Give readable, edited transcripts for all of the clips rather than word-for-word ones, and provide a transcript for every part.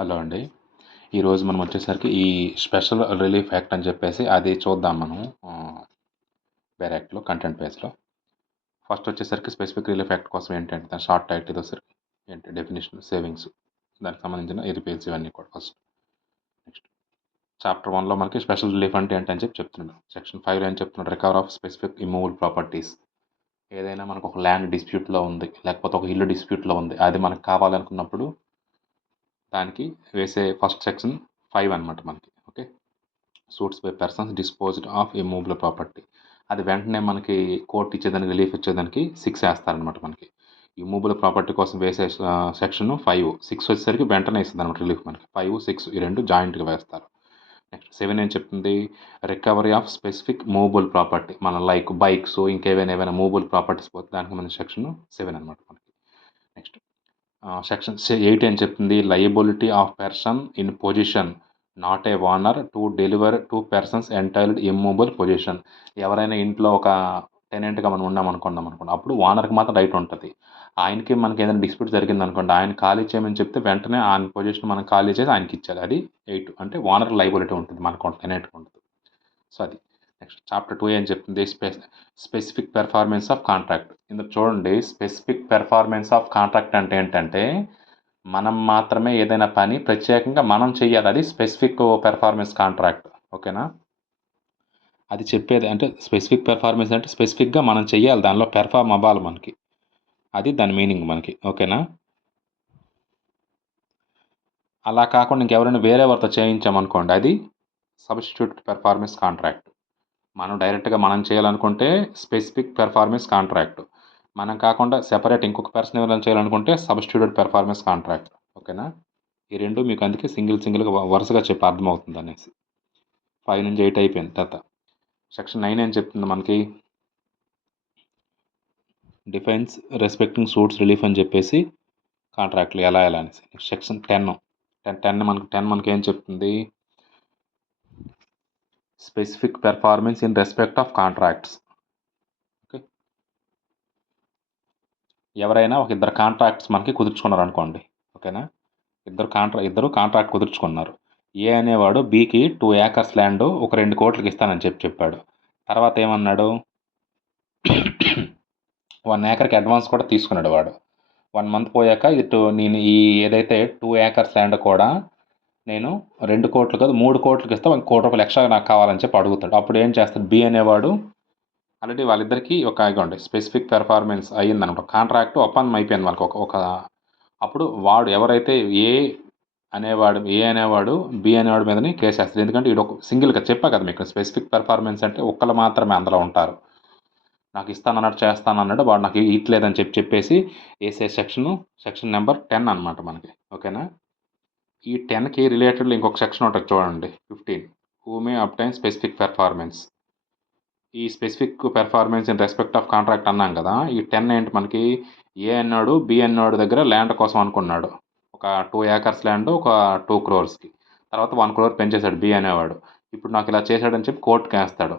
Hello అండి. ఈరోజు మనం వచ్చేసరికి ఈ స్పెషల్ రిలీఫ్ యాక్ట్ అని చెప్పేసి అది చూద్దాం మనం వేరే యాక్ట్‌లో కంటెంట్ పేజ్‌లో. ఫస్ట్ వచ్చేసరికి స్పెసిఫిక్ రిలీఫ్ యాక్ట్ కోసం ఏంటంటే దాని షార్ట్ టైటిల్ వచ్చేసరికి ఏంటి డెఫినిషన్ సేవింగ్స్ దానికి సంబంధించిన రిపేర్స్ ఇవన్నీ కూడా ఫస్ట్. నెక్స్ట్ చాప్టర్ 1లో మనకి స్పెషల్ రిలీఫ్ అంటే ఏంటని చెప్తున్నాడు. సెక్షన్ 5లో ఏం చెప్తున్నాడు, recover of specific immovable properties. ఏదైనా మనకు ఒక ల్యాండ్ డిస్ప్యూట్లో ఉంది, లేకపోతే ఒక ఇల్లు డిస్ప్యూట్లో ఉంది, అది మనకు కావాలనుకున్నప్పుడు దానికి వేసే ఫస్ట్ సెక్షన్ 5 అనమాట మనకి. Okay, suits by persons disposed of immovable property. అది వెంటనే మనకి కోర్టు ఇచ్చేదానికి రిలీఫ్ ఇచ్చేదానికి 6 వేస్తారనమాట మనకి. ఇమ్మూవబుల్ ప్రాపర్టీ కోసం వేసే సెక్షన్ 5, 6 వచ్చేసరికి వెంటనే ఇస్తుంది అనమాట రిలీఫ్ మనకి. 5, 6 ఈ రెండు జాయింట్గా వేస్తారు. నెక్స్ట్ 7 ఏం చెప్తుంది, recovery of specific movable property. మన లైక్ బైక్స్ ఏవైనా మూవబుల్ ప్రాపర్టీస్ పోతే దానికి మన సెక్షన్ 7 అనమాట మనకి. నెక్స్ట్ సెక్షన్ 8 ఏం చెప్తుంది, liability of person in position not a owner to deliver to persons entered immovable position. ఎవరైనా ఇంట్లో ఒక టెనెంట్గా మనం ఉన్నామనుకుందాం అనుకోండి, అప్పుడు ఓనర్కి మాత్రం రైట్ ఉంటుంది. ఆయనకి మనకి ఏదైనా డిస్ప్యూట్ జరిగింది అనుకోండి, ఆయన ఖాళీ చేయమని చెప్తే వెంటనే ఆయన పొజిషన్ మనం ఖాళీ చేసి ఆయనకి ఇచ్చాలి. అది 8 అంటే ఓనర్ లయబిలిటీ ఉంటుంది మనకు, టెనెంట్కి ఉంటుంది. సో అది. నెక్స్ట్ చాప్టర్ 2 ఏం చెప్తుంది, స్పెసిఫిక్ పెర్ఫార్మెన్స్ ఆఫ్ కాంట్రాక్ట్. ఇందులో చూడండి, స్పెసిఫిక్ పెర్ఫార్మెన్స్ ఆఫ్ కాంట్రాక్ట్ అంటే ఏంటంటే మనం మాత్రమే ఏదైనా పని ప్రత్యేకంగా మనం చెయ్యాలి. అది స్పెసిఫిక్ పెర్ఫార్మెన్స్ కాంట్రాక్ట్. ఓకేనా, అది చెప్పేది అంటే స్పెసిఫిక్ పెర్ఫార్మెన్స్ అంటే స్పెసిఫిక్గా మనం చెయ్యాలి, దానిలో పెర్ఫార్మ్ అవ్వాలి మనకి. అది దాని మీనింగ్ మనకి. ఓకేనా, అలా కాకుండా ఇంకెవరైనా వేరే వారితో చేయించామనుకోండి, అది సబ్స్టిట్యూట్ పెర్ఫార్మెన్స్ కాంట్రాక్ట్. మనం డైరెక్ట్గా మనం చేయాలనుకుంటే స్పెసిఫిక్ పెర్ఫార్మెన్స్ కాంట్రాక్ట్. మనం కాకుండా సెపరేట్ ఇంకొక పర్సన్ ఎవరైనా చేయాలనుకుంటే సబ్స్టిట్యూటెడ్ పెర్ఫార్మెన్స్ కాంట్రాక్ట్. ఓకేనా, ఈ రెండు మీకు అందుకే సింగిల్గా వరుసగా చెప్పి అర్థమవుతుంది అనేసి. 5 నుంచి 8 అయిపోయింది. తర్వాత సెక్షన్ 9 ఏం చెప్తుంది మనకి, డిఫైన్స్ రెస్పెక్టింగ్ సూట్స్ రిలీఫ్ అని చెప్పేసి కాంట్రాక్ట్లు ఎలా అనేసి. సెక్షన్ 10 మనకి ఏం చెప్తుంది, specific performance in respect of contracts. Okay, ఎవరైనా ఒక ఇద్దరు కాంట్రాక్ట్స్ మనకి కుదుర్చుకున్నారు అనుకోండి. ఓకేనా, ఇద్దరు కాంట్రాక్ట్ కుదుర్చుకున్నారు. ఏ అనేవాడు బీకి 2 acres ల్యాండ్ ఒక 2 కోట్లకి ఇస్తానని చెప్పాడు. తర్వాత ఏమన్నాడు, 1 acreకి అడ్వాన్స్ కూడా తీసుకున్నాడు వాడు. 1 month పోయాక నేను ఈ ఏదైతే 2 acres ల్యాండ్ కూడా నేను 2 కోట్లు కాదు 3 కోట్లకి ఇస్తా, 1 కోటి రూపాయలు ఎక్స్ట్రా నాకు కావాలని చెప్పి అడుగుతాడు. అప్పుడు ఏం చేస్తాడు, బి అనేవాడు ఆల్రెడీ వాళ్ళిద్దరికీ ఒక ఇగోండి స్పెసిఫిక్ పెర్ఫార్మెన్స్ అయ్యిందనమాట, కాంట్రాక్ట్ ఒప్పందం అయిపోయింది వాళ్ళకి. ఒక అప్పుడు వాడు ఎవరైతే ఏ అనేవాడు బి అనేవాడి మీదని కేసు వేస్తాడు. ఎందుకంటే ఇది ఒక సింగిల్గా చెప్పా కదా మీకు, స్పెసిఫిక్ పెర్ఫార్మెన్స్ అంటే ఒక్కళ్ళు మాత్రమే అందులో ఉంటారు. నాకు ఇస్తానన్నాడు చేస్తానన్నాడు, వాడు నాకు ఇట్లేదని చెప్పేసి వేసే సెక్షన్ నెంబర్ 10 అనమాట మనకి. ఓకేనా, ఈ 10కి రిలేటెడ్ ఇంకొక సెక్షన్ ఉంటుంది చూడండి, 15, who may obtain specific performance. ఈ specific performance in respect of contract అన్నాం కదా, ఈ 10 ఏంటి మనకి, ఏ అన్నాడు బి అన్నాడు దగ్గర ల్యాండ్ కోసం అనుకున్నాడు, ఒక 2 acres ల్యాండ్ ఒక 2 crores. తర్వాత 1 crore పెంచేశాడు బి అనేవాడు. ఇప్పుడు నాకు ఇలా చేశాడని చెప్పి కోర్టుకి వేస్తాడు.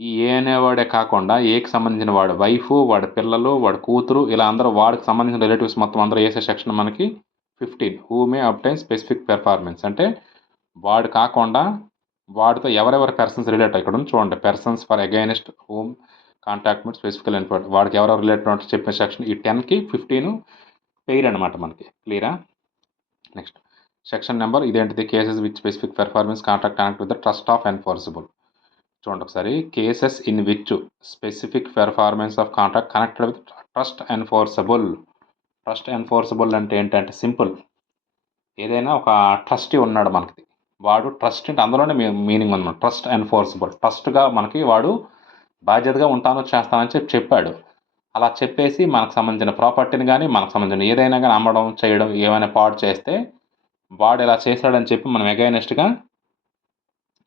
ఈ ఏ అనేవాడే కాకుండా ఏకి సంబంధించిన వాడు వైఫ్, వాడి పిల్లలు, వాడి కూతురు, ఇలా అందరూ వాడికి సంబంధించిన రిలేటివ్స్ మొత్తం అందరూ వేసే సెక్షన్ మనకి 15, who may obtain specific performance. అంటే వాడు కాకుండా వాడితో ఎవరెవరి పర్సన్స్ రిలేట్ ఇక్కడ ఉంది చూడండి, persons for against home contact with స్పెసిఫికల్ information, వాడికి ఎవరెవరు రిలేటెడ్ అంటే చెప్పిన సెక్షన్ ఈ 10కి 15 పెయిర్ అనమాట మనకి. క్లియరా. నెక్స్ట్ సెక్షన్ నెంబర్ ఇదేంటిది, cases with specific performance contract connect with the trust of enforceable. చూడండి ఒకసారి, cases in which specific performance of contract connected with trust enforceable. Trust enforceable అంటే ఏంటంటే సింపుల్, ఏదైనా ఒక ట్రస్టీ ఉన్నాడు మనకి, వాడు ట్రస్ట్ అంటే అందులోనే మీనింగ్ ఉందన్నమాట, ట్రస్ట్ ఎన్ఫోర్సబుల్. ట్రస్ట్గా మనకి వాడు బాధ్యతగా ఉంటానో చేస్తానని చెప్పాడు. అలా చెప్పేసి మనకు సంబంధించిన ప్రాపర్టీని కానీ మనకు సంబంధించిన ఏదైనా కానీ అమ్మడం చేయడం ఏమైనా పాడు చేస్తే వాడు ఇలా చేశాడని చెప్పి మనం అగైనెస్ట్గా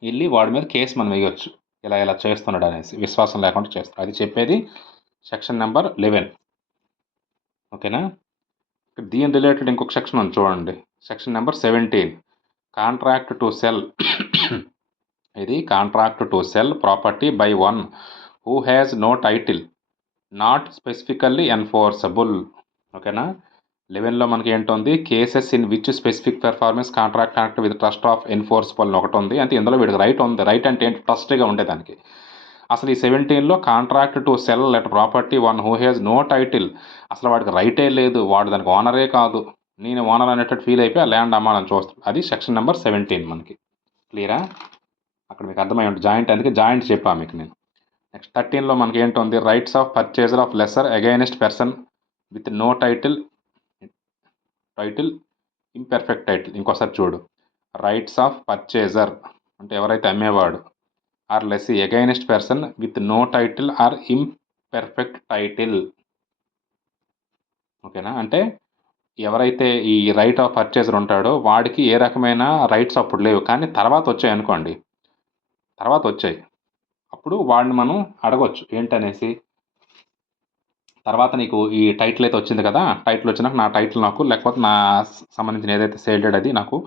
వెళ్ళి వాడి మీద కేసు మనం వేయవచ్చు, ఇలా చేస్తున్నాడు అనేసి విశ్వాసం లేకుండా చేస్తాడు. అది చెప్పేది సెక్షన్ నెంబర్ 11. ఓకేనా, దీని రిలేటెడ్ ఇంకొక సెక్షన్ ఉంది చూడండి, section number 17, contract to sell. ఇది contract to sell property by one who has no title not specifically enforceable. ఓకేనా, 11లో మనకి ఏంటుంది, cases in which specific performance contract act with trust of enforceable అని ఒకటి ఉంది. అంటే ఇందులో వీడికి రైట్ ఉంది. రైట్ అంటే ఏంటి, ట్రస్ట్గా ఉండేదానికి. అసలు ఈ 17లో contract to sell let property one who has no title, అసలు వాడికి రైటే లేదు, వాడు దానికి ఓనరే కాదు, నేను ఓనర్ అనేటట్టు ఫీల్ అయిపోయి ఆ ల్యాండ్ అమ్మాలని చూస్తాడు. అది సెక్షన్ నెంబర్ 17 మనకి. క్లియరా? అక్కడ మీకు అర్థమై ఉంటుంది జాయింట్, అందుకే జాయింట్ చెప్పాను మీకు నేను. నెక్స్ట్ 13లో మనకి ఏంటుంది, rights of purchaser of lessor against person with no title imperfect title. ఇంకోసారి చూడు, రైట్స్ ఆఫ్ పర్చేజర్ అంటే ఎవరైతే అమ్మేవాడు, or lessee against person with no title or imperfect title. ఓకేనా? అంటే ఎవరైతే ఈ రైట్ ఆఫ్ పర్చేజర్ ఉంటాడో వాడికి ఏ రకమైన రైట్స్ అప్పుడు లేవు, కానీ తర్వాత వచ్చాయి అనుకోండి, తర్వాత వచ్చాయి, అప్పుడు వాడిని మనం అడగొచ్చు ఏంటనేసి, తర్వాత నీకు ఈ టైటిల్ అయితే వచ్చింది కదా, టైటిల్ వచ్చినాక నా టైటిల్ నాకు, లేకపోతే నా సంబంధించిన ఏదైతే సేల్డెడ్ అది నాకు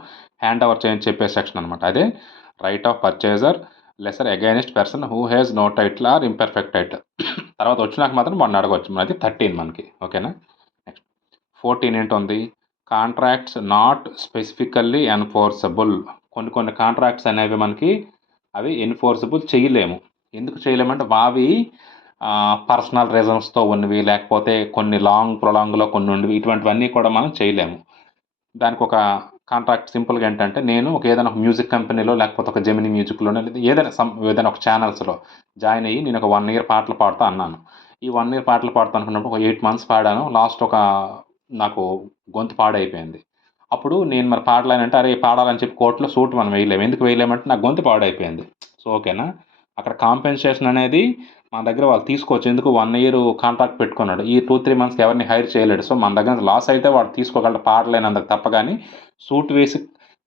హ్యాండ్ ఓవర్ చేయని చెప్పే సెక్షన్ అనమాట. అదే right of purchaser lessor against person who has no title or imperfect title. తర్వాత వచ్చినాక మాత్రం వాడిని అడగవచ్చు. అది 13 మనకి. ఓకేనా? నెక్స్ట్ 14 ఏంటుంది, కాంట్రాక్ట్స్ నాట్ స్పెసిఫికల్లీ ఎన్ఫోర్సబుల్. కొన్ని కాంట్రాక్ట్స్ అనేవి మనకి అవి ఎన్ఫోర్సబుల్ చేయలేము. ఎందుకు చేయలేమంటే అవి పర్సనల్ రీజన్స్తో ఉన్నవి, లేకపోతే కొన్ని ప్రొలాంగ్లో కొన్ని ఉన్నవి, ఇటువంటివన్నీ కూడా మనం చేయలేము. దానికి ఒక కాంట్రాక్ట్ సింపుల్గా ఏంటంటే, నేను ఏదైనా ఒక మ్యూజిక్ కంపెనీలో, లేకపోతే ఒక జెమినీ మ్యూజిక్లోనే, ఏదైనా ఒక ఛానల్స్లో జాయిన్ అయ్యి నేను ఒక 1 year పాటలు పాడుతా అన్నాను. ఈ 1 year పాటలు పాడుతా అనుకున్నప్పుడు ఒక 8 months పాడాను. లాస్ట్ నాకు గొంతు పాడైపోయింది. అప్పుడు నేను మరి పాడలేనంటే, అరే పాడాలని చెప్పి కోర్టులో సూట్ మనం వేయలేము. ఎందుకు వేయలేమంటే నాకు గొంతు పాడైపోయింది. సో ఓకేనా, అక్కడ కాంపెన్సేషన్ అనేది మన దగ్గర వాళ్ళు తీసుకోవచ్చు. ఎందుకు, 1 year కాంట్రాక్ట్ పెట్టుకున్నాడు, ఈ 2-3 monthsకి ఎవరిని హైర్ చేయలేడు. సో మన దగ్గర లాస్ అయితే వాడు తీసుకోగలడు పాడలేనందుకు తప్ప, కానీ సూట్ వేసి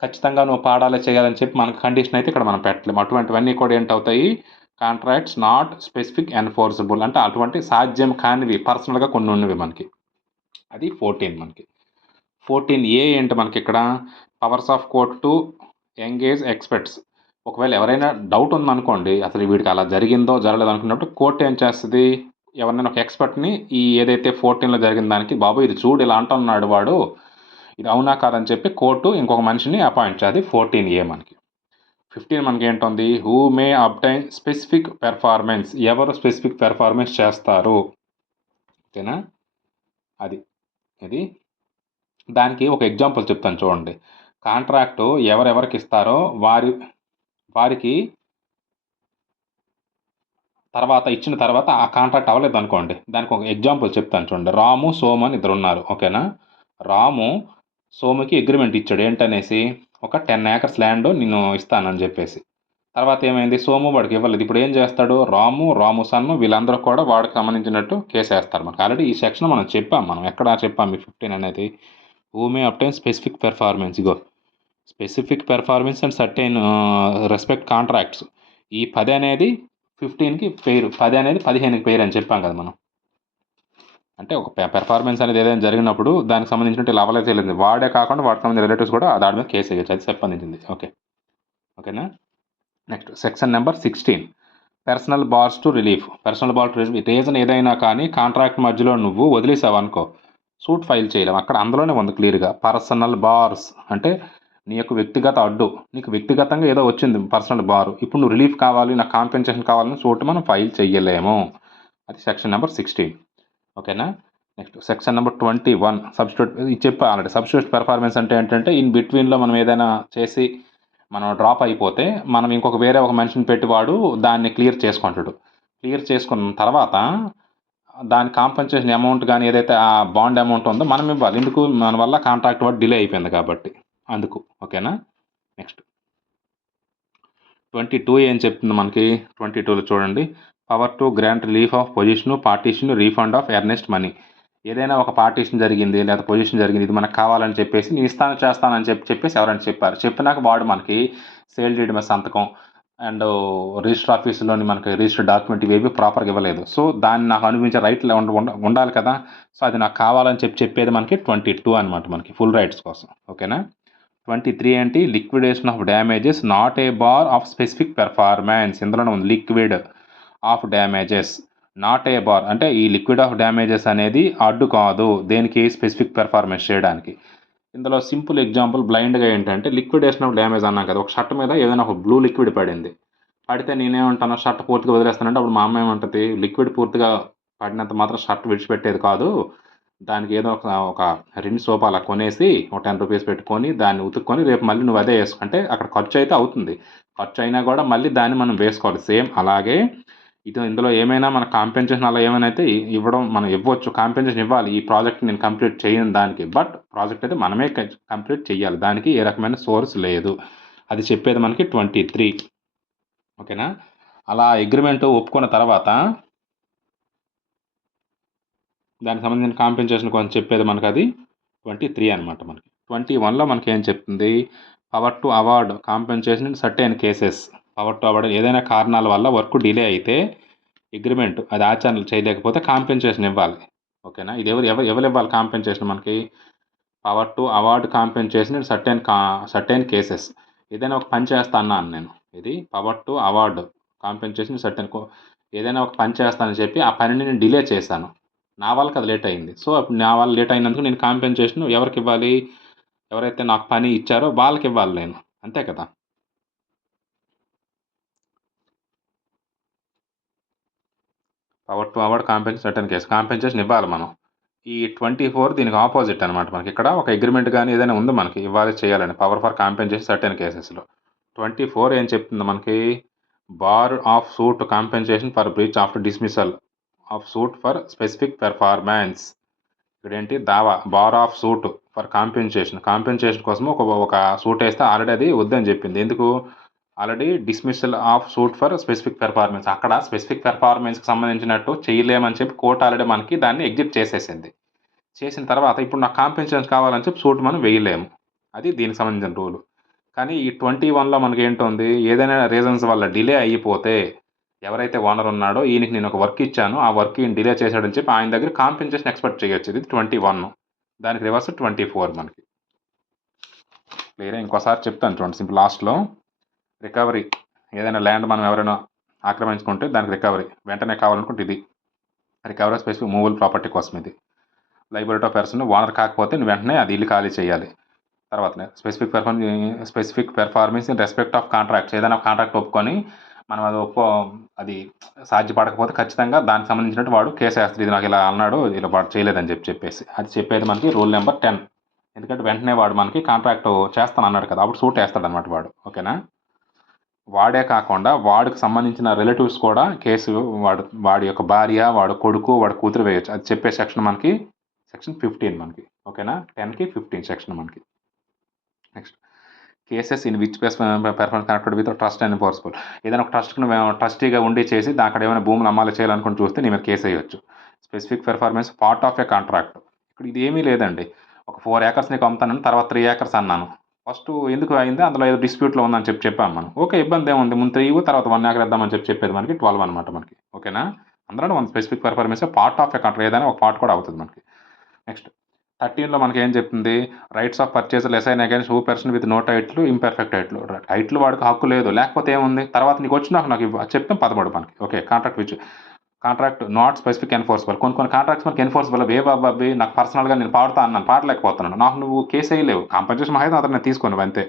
ఖచ్చితంగా నువ్వు పాడాలి చేయాలని చెప్పి మనకు కండిషన్ అయితే ఇక్కడ మనం పెట్టలేము. అటువంటివన్నీ కూడా ఏంటవుతాయి, కాంట్రాక్ట్స్ నాట్ స్పెసిఫిక్ ఎన్ఫోర్సబుల్, అంటే అటువంటి సాధ్యం కానివి, పర్సనల్గా కొన్ని ఉన్నవి మనకి. అది 14 మనకి. 14A ఏంటి మనకి ఇక్కడ, powers of court to engage experts. ఒకవేళ ఎవరైనా డౌట్ ఉందనుకోండి, అసలు వీడికి అలా జరిగిందో జరగలేదు అనుకున్నప్పుడు కోర్టు ఏం చేస్తుంది, ఎవరినైనా ఒక ఎక్స్పర్ట్ని ఈ ఏదైతే 14లో జరిగిన దానికి, బాబు ఇది చూడు ఇలా అంటున్నాడు వాడు, ఇది అవునా కాదని చెప్పి కోర్టు ఇంకొక మనిషిని అపాయింట్ చేయాలి. 14A మనకి. 15 మనకి ఏంటుంది, who may obtain specific performance, ఎవరు స్పెసిఫిక్ పెర్ఫార్మెన్స్ చేస్తారు. ఓకేనా? ఇది దానికి ఒక ఎగ్జాంపుల్ చెప్తాను చూడండి. కాంట్రాక్టు ఎవరెవరికి ఇస్తారో వారికి ఇచ్చిన తర్వాత ఆ కాంట్రాక్ట్ అవ్వలేదు అనుకోండి, దానికి ఒక ఎగ్జాంపుల్ చెప్తాను చూడండి. రాము, సోము అని ఇద్దరు ఉన్నారు. ఓకేనా? రాము సోముకి అగ్రిమెంట్ ఇచ్చాడు ఏంటనేసి, ఒక 10 acres ల్యాండ్ నేను ఇస్తానని చెప్పేసి. తర్వాత ఏమైంది, సోము వాడికి ఇవ్వలేదు. ఇప్పుడు ఏం చేస్తాడు, రాము సన్ను వీళ్ళందరూ కూడా వాడికి సంబంధించినట్టు కేసు వేస్తారు. మనకు ఆల్రెడీ ఈ సెక్షన్ మనం ఎక్కడ చెప్పాం ఈ 15 అనేది, who may obtain specific performance. Ego specific performance and certain respect contracts. ఈ 10 అనేది 15కి పేరు, 10 అనేది 15కి పేరు అని చెప్పాం కదా మనం. అంటే ఒక పెర్ఫార్మెన్స్ అనేది ఏదైనా జరిగినప్పుడు దానికి సంబంధించినట్టు ఇలా అవ్వలేదు తెలియదు, వాడే కాకుండా వాటికి సంబంధించిన రిలేటివ్స్ కూడా దాని మీద కేసు వేయచ్చు. అది సంబంధించింది. ఓకేనా? Next section number 16, personal bars to relief. Personal bar to relief reason ఏదైనా కానీ కాంట్రాక్ట్ మధ్యలో నువ్వు వదిలేసావు అనుకో, సూట్ ఫైల్ చేయలేము. అక్కడ అందులోనే ఉంది క్లియర్గా, పర్సనల్ బార్స్ అంటే నీ యొక్క వ్యక్తిగత అడ్డు, నీకు వ్యక్తిగతంగా ఏదో వచ్చింది పర్సనల్ బారు, ఇప్పుడు నువ్వు రిలీఫ్ కావాలి, నాకు కాంపెన్సేషన్ కావాలని సూట్ మనం ఫైల్ చేయలేము. అది సెక్షన్ నెంబర్ 16. ఓకేనా? Next section number 21, substitute. ఇది చెప్పా ఆల్రెడీ. సబ్స్టిట్యూట్ పెర్ఫార్మెన్స్ అంటే ఏంటంటే, ఇన్ బిట్వీన్లో మనం ఏదైనా చేసి మనం డ్రాప్ అయిపోతే మనం ఇంకొక వేరే ఒక మనిషిని పెట్టి వాడు దాన్ని క్లియర్ చేసుకుంటాడు. క్లియర్ చేసుకున్న తర్వాత దాని కాంపెన్సేషన్ అమౌంట్ కానీ ఏదైతే ఆ బాండ్ అమౌంట్ ఉందో మనం ఇవ్వాలి. ఎందుకు, మన వల్ల కాంట్రాక్ట్ వాడు డిలే అయిపోయింది కాబట్టి అందుకు. ఓకేనా? నెక్స్ట్ 22 ఏం చెప్తుంది మనకి, 22లో చూడండి, power to grant relief of possession, partition, refund of earnest money. ఏదైనా ఒక పార్టీషన్ జరిగింది లేదా పొజిషన్ జరిగింది, ఇది మనకు కావాలని చెప్పేసి నేను చేస్తానని చెప్పేసి ఎవరైనా చెప్పినాక వాడు మనకి సేల్ డీడ్ మీద సంతకం అండ్ రిజిస్టర్ ఆఫీసులోని మనకి రిజిస్టర్ డాక్యుమెంట్ ఇవేవి ప్రాపర్గా ఇవ్వలేదు. సో దాన్ని నాకు అనిపించే రైట్లు ఉండాలి కదా. సో అది నాకు కావాలని చెప్పేది మనకి 22 అనమాట, మనకి ఫుల్ రైట్స్ కోసం. ఓకేనా? 23 ఏంటి, liquidation of damages not a bar of specific performance. ఇందులోనే ఉంది liquid of damages. Not a bar అంటే ఈ లిక్విడ్ ఆఫ్ డ్యామేజెస్ అనేది అడ్డు కాదు దేనికి స్పెసిఫిక్ పెర్ఫార్మెన్స్ చేయడానికి. ఇందులో సింపుల్ ఎగ్జాంపుల్ బ్లైండ్గా ఏంటంటే లిక్విడేషన్ ఆఫ్ డ్యామేజ్ అన్నాం కదా, ఒక షర్ట్ మీద ఏదైనా ఒక బ్లూ లిక్విడ్ పడింది, పడితే నేనేమంటాను షర్ట్ పూర్తిగా వదిలేస్తానంటే అప్పుడు మా అమ్మ ఏమంటుంది లిక్విడ్ పూర్తిగా పడినంత మాత్రం షర్ట్ విడిచిపెట్టేది కాదు, దానికి ఏదో ఒక రిన్ సోప్ అలా కొనేసి ఒక 10 రూపీస్ పెట్టుకొని దాన్ని ఉతుక్కొని రేపు మళ్ళీ నువ్వు అదే వేసుకుంటే అక్కడ ఖర్చు అయితే అవుతుంది, ఖర్చు అయినా కూడా మళ్ళీ దాన్ని మనం వేసుకోవాలి. సేమ్ అలాగే ఇందులో ఏమైనా మన కాంపెన్సేషన్ అలా ఏమైనా అయితే ఇవ్వడం మనం ఇవ్వచ్చు, కాంపెన్సేషన్ ఇవ్వాలి ఈ ప్రాజెక్ట్ నేను కంప్లీట్ చేయను దానికి, బట్ ప్రాజెక్ట్ అయితే మనమే కంప్లీట్ చేయాలి, దానికి ఏ రకమైన సోర్స్ లేదు. అది చెప్పేది మనకి 23. ఓకేనా. అలా అగ్రిమెంట్ ఒప్పుకున్న తర్వాత దానికి సంబంధించిన కాంపెన్సేషన్ కొంచెం చెప్పేది మనకు అది 23 అనమాట. మనకి 21లో మనకి ఏం చెప్తుంది, power to award compensation in certain cases. Power to award ఏదైనా కారణాల వల్ల వర్క్ డిలే అయితే అగ్రిమెంట్ అది ఆచరణ చేయలేకపోతే కాంపెన్సేషన్ ఇవ్వాలి. ఓకేనా. ఇది ఎవరు ఇవ్వాలి కాంపెన్సేషన్ మనకి, power to award compensation in certain cases. ఏదైనా ఒక పని చేస్తా అన్నాను నేను, ఇది power to award compensation certain ఏదైనా ఒక పని చేస్తానని చెప్పి ఆ పనిని నేను డిలే చేశాను, నా వాళ్ళకి అది లేట్ అయింది. సో అప్పుడు నా వాళ్ళు లేట్ అయినందుకు నేను కాంపెన్సేషన్ ఎవరికి ఇవ్వాలి, ఎవరైతే నాకు పని ఇచ్చారో వాళ్ళకి ఇవ్వాలి నేను, అంతే కదా. Power to award compensation certain case compensation ఇవ్వాలి మనం. ఈ 24 దీనికి ఆపోజిట్ అనమాట. మనకి ఇక్కడ ఒక అగ్రిమెంట్ కానీ ఏదైనా ఉంది మనకి ఇవ్వాలి చేయాలని, పవర్ ఫర్ కాంపెన్సేషన్ సర్టెన్ కేసెస్లో. 24 ఏం చెప్తుంది మనకి, bar of suit compensation for breach after dismissal of suit for specific performance. ఇక్కడేంటి దావా, bar of suit for compensation కోసం ఒక సూట్ వేస్తే ఆల్రెడీ అది వద్దని చెప్పింది, ఎందుకు, already dismissal of suit for specific performance, అక్కడ స్పెసిఫిక్ పెర్ఫార్మెన్స్కి సంబంధించినట్టు చేయలేమని చెప్పి కోర్టు ఆల్రెడీ మనకి దాన్ని ఎగ్జిట్ చేసేసింది. చేసిన తర్వాత ఇప్పుడు నాకు కాంపెన్సేషన్ కావాలని చెప్పి సూట్ మనం వేయలేము, అది దీనికి సంబంధించిన రూలు. కానీ ఈ 21లో మనకి ఏంటుంది, ఏదైనా రీజన్స్ వల్ల డిలే అయిపోతే ఎవరైతే ఓనర్ ఉన్నాడో ఈయనకి నేను ఒక వర్క్ ఇచ్చాను, ఆ వర్క్ ఈయన డిలే చేశాడని చెప్పి ఆయన దగ్గర కాంపెన్సేషన్ ఎక్స్పెక్ట్ చేయొచ్చు. ఇది 21. దానికి రివర్స్ 24 మనకి క్లియర్. ఇంకోసారి చెప్తాను చూడండి సింపుల్. లాస్ట్లో రికవరీ, ఏదైనా ల్యాండ్ మనం ఎవరైనా ఆక్రమించుకుంటే దానికి రికవరీ వెంటనే కావాలనుకుంటే ఇది రికవరీ స్పెసిఫిక్ మూవబుల్ ప్రాపర్టీ కోసం. ఇది లైబిలిటీ ఆఫ్ పర్సన్, ఓనర్ కాకపోతే నువ్వు వెంటనే అది ఇల్లు ఖాళీ చేయాలి. తర్వాతనే specific performance in respect of contracts, ఏదైనా కాంట్రాక్ట్ ఒప్పుకొని మనం అది సాధ్యపడకపోతే ఖచ్చితంగా దానికి సంబంధించినట్టు వాడు కేసు వేస్తాడు, ఇది నాకు ఇలా అన్నాడు ఇలా వాడు చేయలేదని చెప్పేసి. అది చెప్పేది మనకి రూల్ నెంబర్ 10. ఎందుకంటే వెంటనే వాడు మనకి కాంట్రాక్ట్ చేస్తాను అన్నాడు కదా, అప్పుడు సూట్ వేస్తాడు అనమాట వాడు. ఓకేనా. వాడే కాకుండా వాడికి సంబంధించిన రిలేటివ్స్ కూడా కేసు వాడి యొక్క భార్య, వాడు కొడుకు, వాడు కూతురు వేయచ్చు. అది చెప్పే సెక్షన్ మనకి సెక్షన్ 15 మనకి. ఓకేనా. 10కి 15 సెక్షన్ మనకి. Next cases in which performance connected with trust and enforceable. ఏదైనా ఒక ట్రస్ట్కి ట్రస్టీగా ఉండి చేసి అక్కడ ఏమైనా భూములు అమ్మాలి చేయాలనుకుని చూస్తే నీ మీద కేసు వేయచ్చు. Specific performance part of A contract. ఇక్కడ ఇది ఏమీ లేదండి, ఒక 4 acres నీకు అమ్ముతానని తర్వాత 3 acres అన్నాను, ఫస్ట్ ఎందుకు అయింది అందులో ఏదో డిస్ప్యూట్లో ఉందని చెప్పాము మనం, ఓకే ఇబ్బంది ఏముంది ముందు 3 తర్వాత 1 acre ఇద్దామని చెప్పేది మనకి 12 అనమాట మనకి. ఓకేనా. అందులో మన specific performance part of A contract, ఏదైనా ఒక పార్ట్ కూడా అవుతుంది మనకి. నెక్స్ట్ 13లో మనకి ఏం చెప్తుంది, rights of purchase assign against who person with no title imperfect title. Title వాడికి హక్కు లేదు, లేకపోతే ఏముంది తర్వాత నీకు వచ్చినాక నాకు చెప్తాం 13 మనకి. Okay. Contract not specific enforceable. కొన్ని కాంట్రాక్ట్స్ మనకి ఎన్ఫోర్సబుల్ బాబీ నాకు పర్సనల్గా నేను పాడుతా అన్నాను, పాడలేకపోతున్నాను, నాకు నువ్వు కేసు వేయలేవు, కాంపెన్సేషన్ అయితే అతను నేను తీసుకున్నావు అంతే.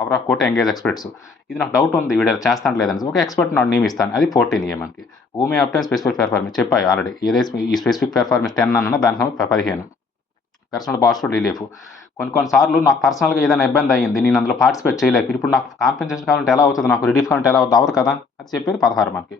Power of court engage experts. ఇది నాకు డౌట్ ఉంది వీడు చేస్తాను లేదని ఒక ఎక్స్పర్ట్ నాడు నియమిస్తాను, అది 14 మనకి. భూమి అప్టైన్ స్పెసిఫిక్ పెర్ఫార్మెన్స్ చెప్పాయి ఆల్రెడీ, ఏదైతే ఈ స్పెసిఫిక్ పెర్ఫార్మెన్స్ 10 అన్నా దాని 15. Personal bars to relief. కొన్నిసార్లు నాకు పర్సనల్గా ఏదైనా ఇబ్బంది అయ్యింది, నేను అందులో పార్టిసిపేట్ చేయలేక ఇప్పుడు నాకు కాంపెన్సేషన్ కావాలంటే ఎలా అవుతుంది, నాకు రిలీఫ్ కావాలంటే ఎలా అవుతుంది, అవ్వదు కదా. అది చెప్పేది 16 మనకి.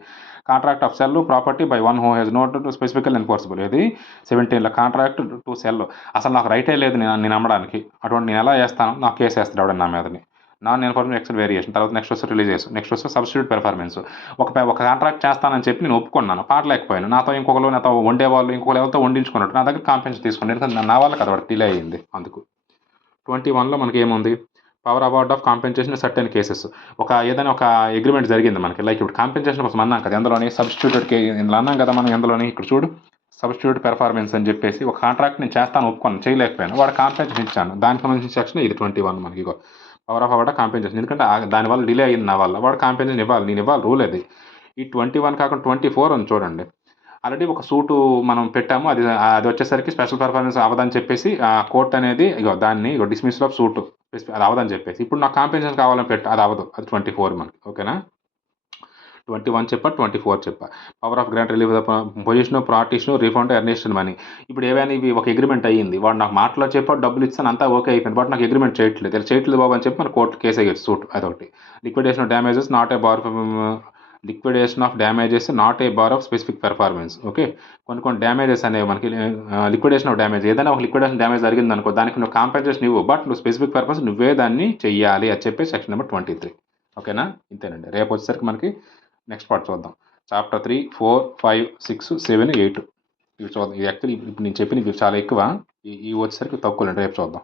Contract of cell property by one who he's note స్పెసిఫికల్ enforceable. ఇది 17లో కాంట్రాక్ట్ టు సెల్. అసలు నాకు రైటే లేదు నేను అమ్మడానికి, అటువంటి నేను ఎలా చేస్తాను, నాకు కేసు వేస్తాడు ఎవడన్నా నా మీదని. Non enforcement excel variation. తర్వాత నెక్స్ట్ వస్తే రిలీజెస్. నెక్స్ట్ వస్తే సబ్స్టిట్యూట్ పెర్ఫార్మెన్స్. ఒక కాంట్రాక్ట్ చేస్తానని చెప్పి నేను ఒప్పుకున్నాను, పాడలేకపోయాను, నాతో వండేవాళ్ళు ఇంకొకరు ఎవరితో వండించుకున్నట్టు నా దగ్గర కాంపెన్సేషన్ తీసుకున్నాను, ఎందుకంటే నా వల్ల కదా డిలే అయ్యింది అందుకు. 21లో మనకి ఏముంది, power award of compensation certain cases. ఏదైనా ఒక అగ్రిమెంట్ జరిగింది మనకి, లైక్ ఇప్పుడు కాంపెన్సేషన్ కోసం అన్నాం కదా, ఎందులోని సబ్స్టిట్యూటెడ్ ఇందులో అన్నాం కదా మనం, ఎందులోని ఇక్కడ చూడు సబ్స్టిట్యూట్ పెర్ఫార్మెన్స్ అని చెప్పేసి ఒక కాంట్రాక్ట్ నేను చేస్తాను ఒప్పుకున్నాను, చేయలేకపోయాను, వాడు కాంపెన్సేషన్ ఇచ్చాను, దానికి సంబంధించిన సెక్షన్ ఇది 21 మనకి. పవర్ ఆఫ్ అవార్డ్ కాంపెన్సేషన్, ఎందుకంటే దానివల్ల డిలే అయింది నా వల్ల, వాడు కాంపెన్సేషన్ ఇవ్వాలి, నేను ఇవ్వాలి, రూల్ అది. ఈ 21 కాకుండా 24 అని చూడండి, ఆల్రెడీ ఒక సూటు మనం పెట్టాము, అది అది వచ్చేసరికి స్పెషల్ పెర్ఫార్మెన్స్ అవ్వదని చెప్పేసి కోర్ట్ అనేది దాన్ని డిస్మిస్డ్ ఆఫ్ సూట్ అది అవ్వదని చెప్పేసి, ఇప్పుడు నాకు కాంపెన్సేషన్ కావాలని అది అవ్వదు, అది 24 మనకి. ఓకేనా, 21 చెప్పా, 24 చెప్పా. Power of grant relieve position, partition, refund, earnest money. ఇప్పుడు ఏవైనా ఇవి ఒక అగ్రిమెంట్ అయ్యింది, వాడు నాకు మాటలో చెప్పాడు, డబ్బులు ఇస్తాను, అంతా ఓకే అయిపోయింది, బట్ నాకు అగ్రిమెంట్ చేయట్లేదు బాబు అని చెప్పి మన కోర్టు కేసు అయ్యేది, సూట్ అదొకటి. Liquidation of damages not a bar liquidation of damages not a bar of specific performance. Okay, కొన్ని డ్యామేజెస్ అనేవి మనకి లిక్విడేషన్ ఆఫ్ డ్యామేజ్, ఏదైనా ఒక లిక్విడేషన్ డ్యామేజ్ జరిగింది అనుకో, దానికి నువ్వు కాంపెన్సేషన్ ఇవ్వు, బట్ నువ్వు స్పెసిఫిక్ పర్పస్ నువ్వే దాన్ని చెయ్యాలి అని చెప్పి సెక్షన్ నెంబర్ 23. ఓకేనా, ఇంతేనండి. రేపు వచ్చేసరికి మనకి నెక్స్ట్ పార్ట్ చూద్దాం. చాప్టర్ 3, 4, 5, 6, 7, 8 ఇవి చూద్దాం. ఇది యాక్చువల్లీ ఇప్పుడు నేను చెప్పిన ఇవి చాలా ఎక్కువ, ఈ వచ్చేసరికి తక్కువ, రేపు చూద్దాం.